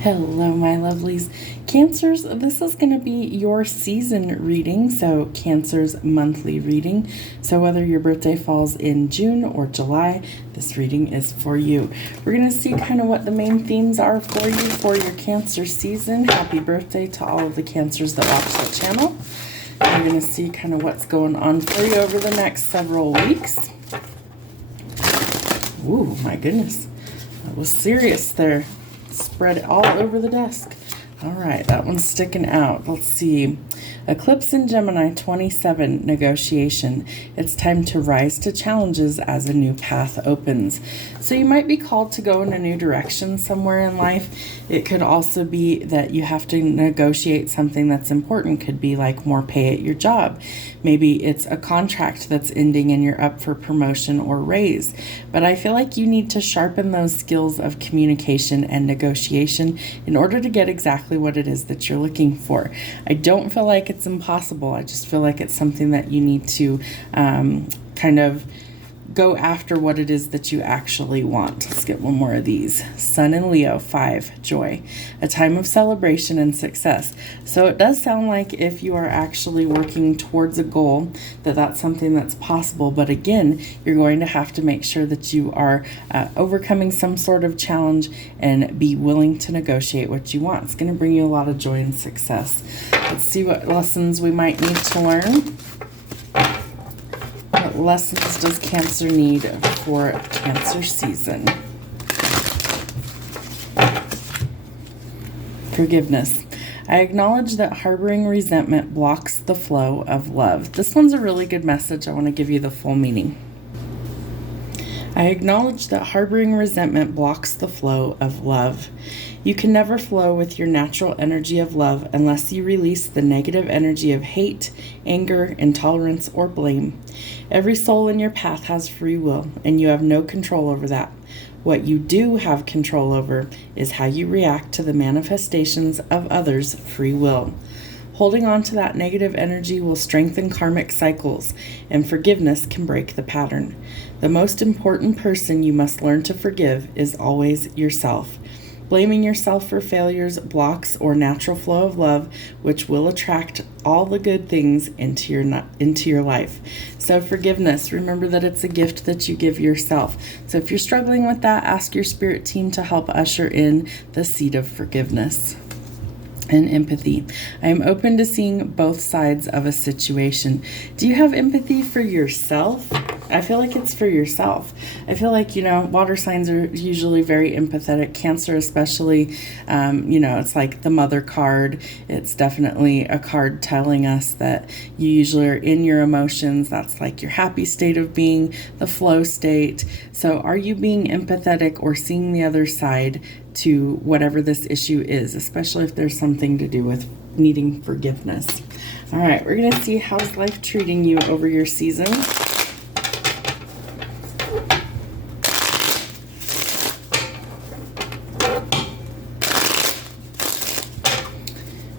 Hello, my lovelies. Cancers, this is going to be your season reading, so Cancer's monthly reading. So whether your birthday falls in June or July, this reading is for you. We're going to see kind of what the main themes are for you for your Cancer season. Happy birthday to all of the Cancers that watch the channel. We're going to see kind of what's going on for you over the next several weeks. Ooh, my goodness. That was serious there. Spread it all over the desk. All right, that one's sticking out. Let's see. Eclipse in Gemini 27, negotiation. It's time to rise to challenges as a new path opens. So you might be called to go in a new direction somewhere in life. It could also be that you have to negotiate something that's important. Could be like more pay at your job. Maybe it's a contract that's ending and you're up for promotion or raise. But I feel like you need to sharpen those skills of communication and negotiation in order to get exactly what it is that you're looking for. I don't feel like it's impossible. I just feel like it's something that you need to kind of go after what it is that you actually want. Let's get one more of these. Sun in Leo, 5, joy. A time of celebration and success. So it does sound like if you are actually working towards a goal, that's something that's possible. But again, you're going to have to make sure that you are overcoming some sort of challenge and be willing to negotiate what you want. It's going to bring you a lot of joy and success. Let's see what lessons we might need to learn. What lessons does Cancer need for Cancer season? Forgiveness. I acknowledge that harboring resentment blocks the flow of love. This one's a really good message. I want to give you the full meaning. I acknowledge that harboring resentment blocks the flow of love. You can never flow with your natural energy of love unless you release the negative energy of hate, anger, intolerance, or blame. Every soul in your path has free will, and you have no control over that. What you do have control over is how you react to the manifestations of others' free will. Holding on to that negative energy will strengthen karmic cycles, and forgiveness can break the pattern. The most important person you must learn to forgive is always yourself. Blaming yourself for failures blocks or natural flow of love, which will attract all the good things into your life. So forgiveness, remember that it's a gift that you give yourself. So if you're struggling with that, ask your spirit team to help usher in the seed of forgiveness. And empathy. I am open to seeing both sides of a situation. Do you have empathy for yourself? I feel like it's for yourself. I feel like, water signs are usually very empathetic. Cancer especially, it's like the mother card. It's definitely a card telling us that you usually are in your emotions. That's like your happy state of being, the flow state. So are you being empathetic or seeing the other side to whatever this issue is, especially if there's something to do with needing forgiveness? All right, we're going to see how's life treating you over your season.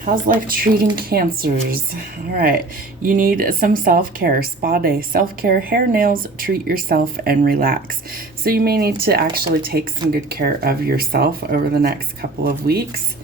How's life treating Cancers? All right, you need some self-care, spa day, self-care, hair, nails, treat yourself, and relax. So you may need to actually take some good care of yourself over the next couple of weeks.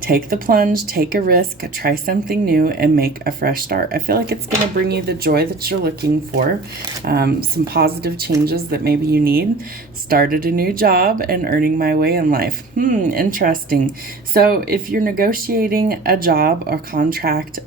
Take the plunge, take a risk, try something new, and make a fresh start. I feel like it's going to bring you the joy that you're looking for, some positive changes that maybe you need. Started a new job and earning my way in life. Interesting. So if you're negotiating a job or contract,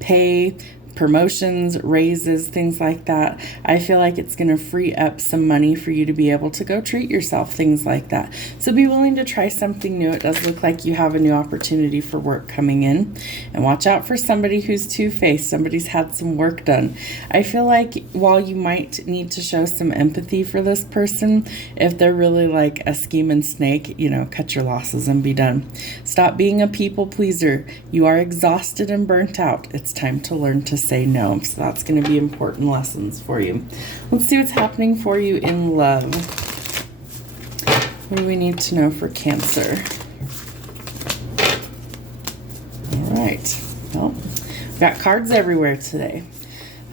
pay, promotions, raises, things like that, I feel like it's going to free up some money for you to be able to go treat yourself, things like that. So be willing to try something new. It does look like you have a new opportunity for work coming in. And watch out for somebody who's two-faced. Somebody's had some work done. I feel like while you might need to show some empathy for this person, if they're really like a scheming snake, cut your losses and be done. Stop being a people pleaser. You are exhausted and burnt out. It's time to learn to say no. So that's going to be important lessons for you. Let's see what's happening for you in love. What do we need to know for Cancer? All right. Well, we've got cards everywhere today.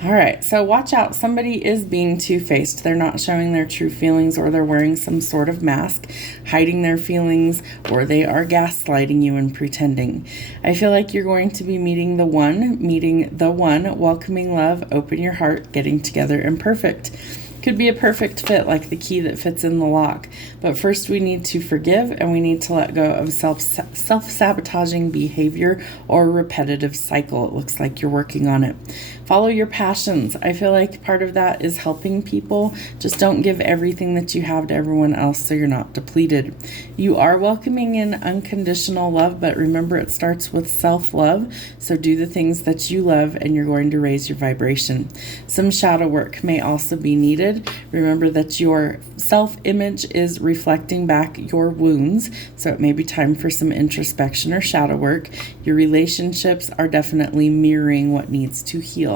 All right, so watch out. Somebody is being two-faced. They're not showing their true feelings, or they're wearing some sort of mask, hiding their feelings, or they are gaslighting you and pretending. I feel like you're going to be meeting the one, welcoming love, open your heart, getting together, and perfect. Could be a perfect fit, like the key that fits in the lock. But first we need to forgive, and we need to let go of self-sabotaging behavior or repetitive cycle. It looks like you're working on it. Follow your passions. I feel like part of that is helping people. Just don't give everything that you have to everyone else so you're not depleted. You are welcoming in unconditional love, but remember it starts with self-love. So do the things that you love, and you're going to raise your vibration. Some shadow work may also be needed. Remember that your self-image is reflecting back your wounds, so it may be time for some introspection or shadow work. Your relationships are definitely mirroring what needs to heal.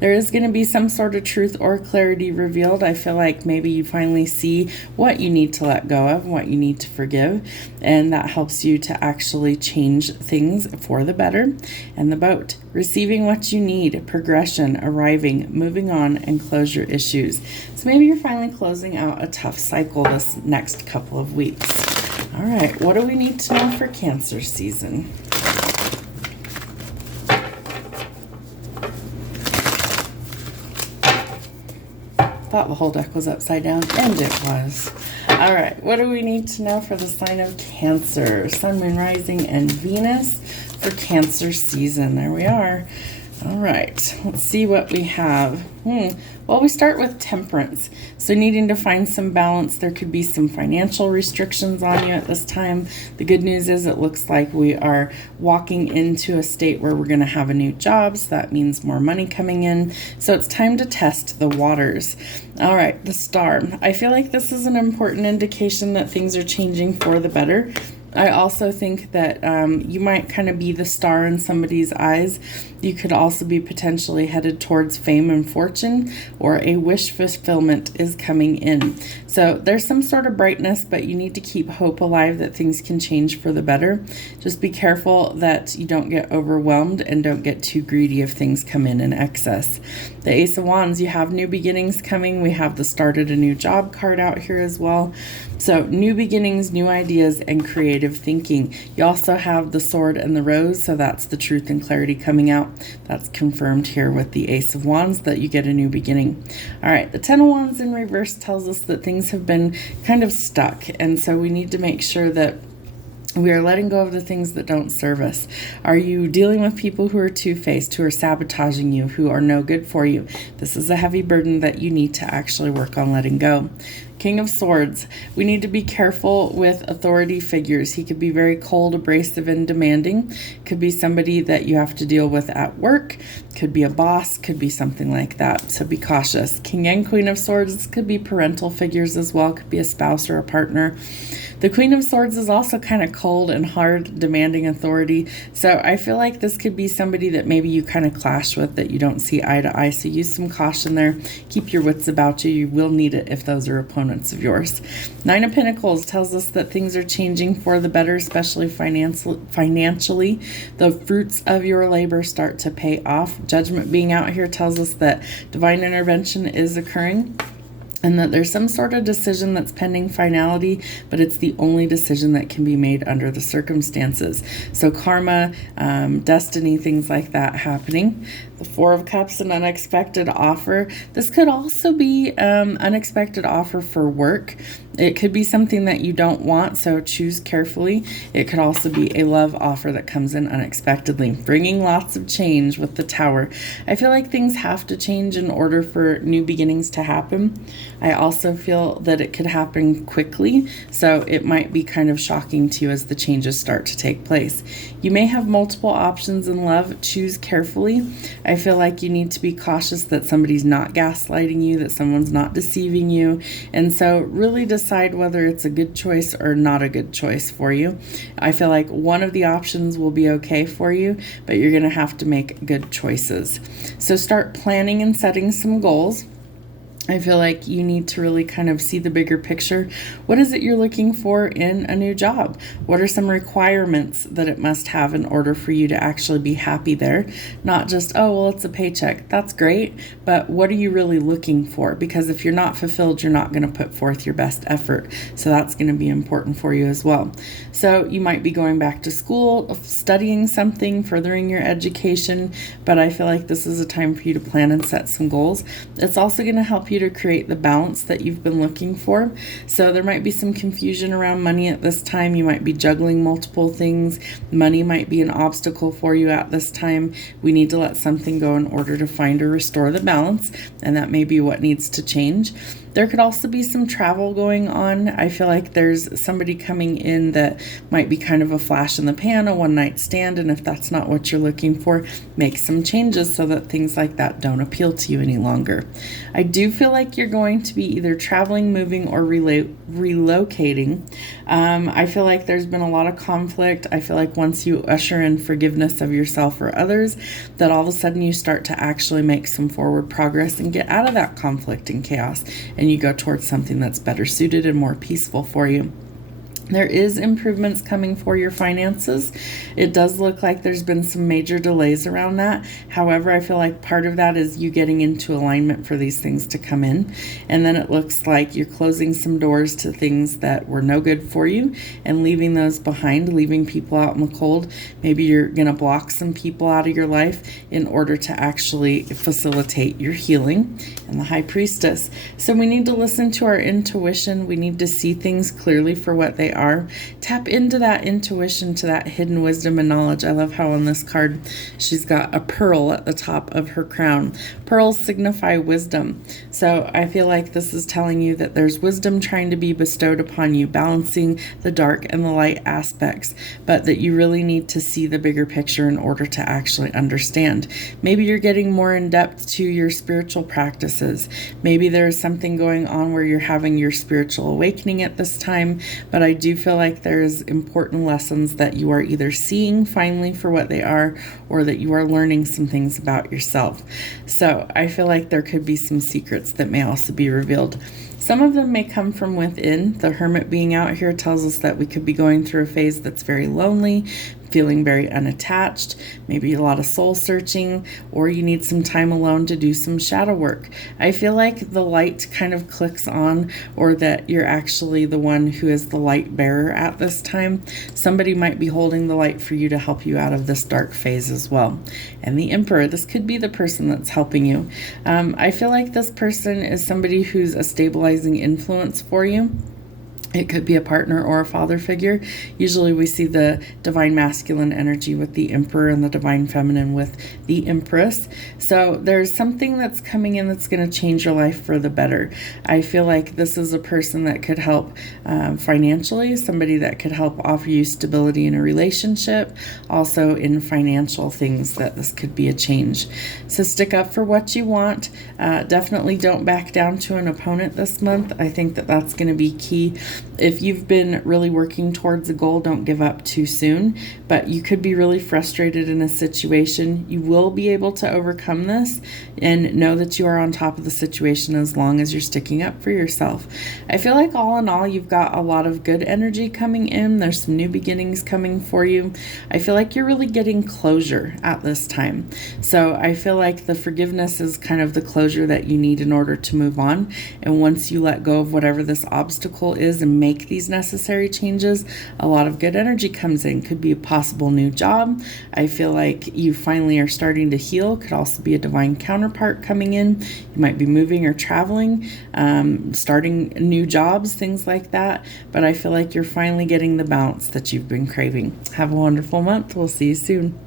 There is going to be some sort of truth or clarity revealed. I feel like maybe you finally see what you need to let go of, what you need to forgive, and that helps you to actually change things for the better. And the boat, receiving what you need, progression, arriving, moving on, and closure issues. So maybe you're finally closing out a tough cycle this next couple of weeks. All right, what do we need to know for Cancer season? Thought the whole deck was upside down, and it was. All right, what do we need to know for the sign of Cancer? Sun, Moon, Rising, and Venus for Cancer season. There we are. All right, let's see what we have. Well, we start with Temperance. So needing to find some balance. There could be some financial restrictions on you at this time. The good news is it looks like we are walking into a state where we're going to have a new job. So that means more money coming in. So it's time to test the waters. All right, the Star. I feel like this is an important indication that things are changing for the better. I also think that you might kind of be the star in somebody's eyes. You could also be potentially headed towards fame and fortune, or a wish fulfillment is coming in. So there's some sort of brightness, but you need to keep hope alive that things can change for the better. Just be careful that you don't get overwhelmed and don't get too greedy if things come in excess. The Ace of Wands, you have new beginnings coming. We have the started a new job card out here as well. So new beginnings, new ideas, and creative thinking. You also have the Sword and the Rose, so that's the truth and clarity coming out. That's confirmed here with the Ace of Wands that you get a new beginning. All right, the Ten of Wands in reverse tells us that things have been kind of stuck, and so we need to make sure that we are letting go of the things that don't serve us. Are you dealing with people who are two-faced, who are sabotaging you, who are no good for you? This is a heavy burden that you need to actually work on letting go. King of Swords, we need to be careful with authority figures. He could be very cold, abrasive, and demanding. Could be somebody that you have to deal with at work. Could be a boss. Could be something like that. So be cautious. King and Queen of Swords could be parental figures as well. Could be a spouse or a partner. The Queen of Swords is also kind of cold and hard, demanding authority. So I feel like this could be somebody that maybe you kind of clash with, that you don't see eye to eye. So use some caution there. Keep your wits about you. You will need it if those are opponents of yours. Nine of Pentacles tells us that things are changing for the better, especially financially. The fruits of your labor start to pay off. Judgment being out here tells us that divine intervention is occurring, and that there's some sort of decision that's pending finality, but it's the only decision that can be made under the circumstances. So karma, destiny, things like that happening. The Four of Cups, an unexpected offer. This could also be unexpected offer for work. It could be something that you don't want, so choose carefully. It could also be a love offer that comes in unexpectedly, bringing lots of change with the Tower. I feel like things have to change in order for new beginnings to happen. I also feel that it could happen quickly, so it might be kind of shocking to you as the changes start to take place. You may have multiple options in love. Choose carefully. I feel like you need to be cautious that somebody's not gaslighting you, that someone's not deceiving you, and so really decide whether it's a good choice or not a good choice for you. I feel like one of the options will be okay for you, but you're going to have to make good choices. So start planning and setting some goals. I feel like you need to really kind of see the bigger picture. What is it you're looking for in a new job? What are some requirements that it must have in order for you to actually be happy there? Not just, oh, well, it's a paycheck. That's great. But what are you really looking for? Because if you're not fulfilled, you're not going to put forth your best effort. So that's going to be important for you as well. So you might be going back to school, studying something, furthering your education. But I feel like this is a time for you to plan and set some goals. It's also going to help you to create the balance that you've been looking for. So there might be some confusion around money at this time. You might be juggling multiple things. Money might be an obstacle for you at this time. We need to let something go in order to find or restore the balance, and that may be what needs to change. There could also be some travel going on. I feel like there's somebody coming in that might be kind of a flash in the pan, a one-night stand, and if that's not what you're looking for, make some changes so that things like that don't appeal to you any longer. I do feel like you're going to be either traveling, moving, or relocating. I feel like there's been a lot of conflict. I feel like once you usher in forgiveness of yourself or others, that all of a sudden you start to actually make some forward progress and get out of that conflict and chaos, and you go towards something that's better suited and more peaceful for you. There is improvements coming for your finances. It does look like there's been some major delays around that. However, I feel like part of that is you getting into alignment for these things to come in. And then it looks like you're closing some doors to things that were no good for you and leaving those behind, leaving people out in the cold. Maybe you're going to block some people out of your life in order to actually facilitate your healing. And the High Priestess. So we need to listen to our intuition. We need to see things clearly for what they are. Tap into that intuition, to that hidden wisdom and knowledge. I love how on this card she's got a pearl at the top of her crown. Pearls signify wisdom. So I feel like this is telling you that there's wisdom trying to be bestowed upon you, balancing the dark and the light aspects, but that you really need to see the bigger picture in order to actually understand. Maybe you're getting more in depth to your spiritual practices. Maybe there's something going on where you're having your spiritual awakening at this time, but I do feel like there's important lessons that you are either seeing finally for what they are, or that you are learning some things about yourself. So I feel like there could be some secrets that may also be revealed. Some of them may come from within. The Hermit being out here tells us that we could be going through a phase that's very lonely, feeling very unattached, maybe a lot of soul searching, or you need some time alone to do some shadow work. I feel like the light kind of clicks on, or that you're actually the one who is the light bearer at this time. Somebody might be holding the light for you to help you out of this dark phase as well. And the Emperor, this could be the person that's helping you. I feel like this person is somebody who's a stabilizing influence for you. It could be a partner or a father figure. Usually we see the divine masculine energy with the Emperor and the divine feminine with the Empress. So there's something that's coming in that's going to change your life for the better. I feel like this is a person that could help financially, somebody that could help offer you stability in a relationship, also in financial things, that this could be a change. So stick up for what you want. Definitely don't back down to an opponent this month. I think that that's going to be key. If you've been really working towards a goal, don't give up too soon, but you could be really frustrated in a situation. You will be able to overcome this, and know that you are on top of the situation as long as you're sticking up for yourself. I feel like all in all, you've got a lot of good energy coming in. There's some new beginnings coming for you. I feel like you're really getting closure at this time. So I feel like the forgiveness is kind of the closure that you need in order to move on. And once you let go of whatever this obstacle is and make these necessary changes, a lot of good energy comes in. Could be a possible new job. I feel like you finally are starting to heal. Could also be a divine counterpart coming in. You might be moving or traveling, starting new jobs, things like that. But I feel like you're finally getting the balance that you've been craving. Have a wonderful month. We'll see you soon.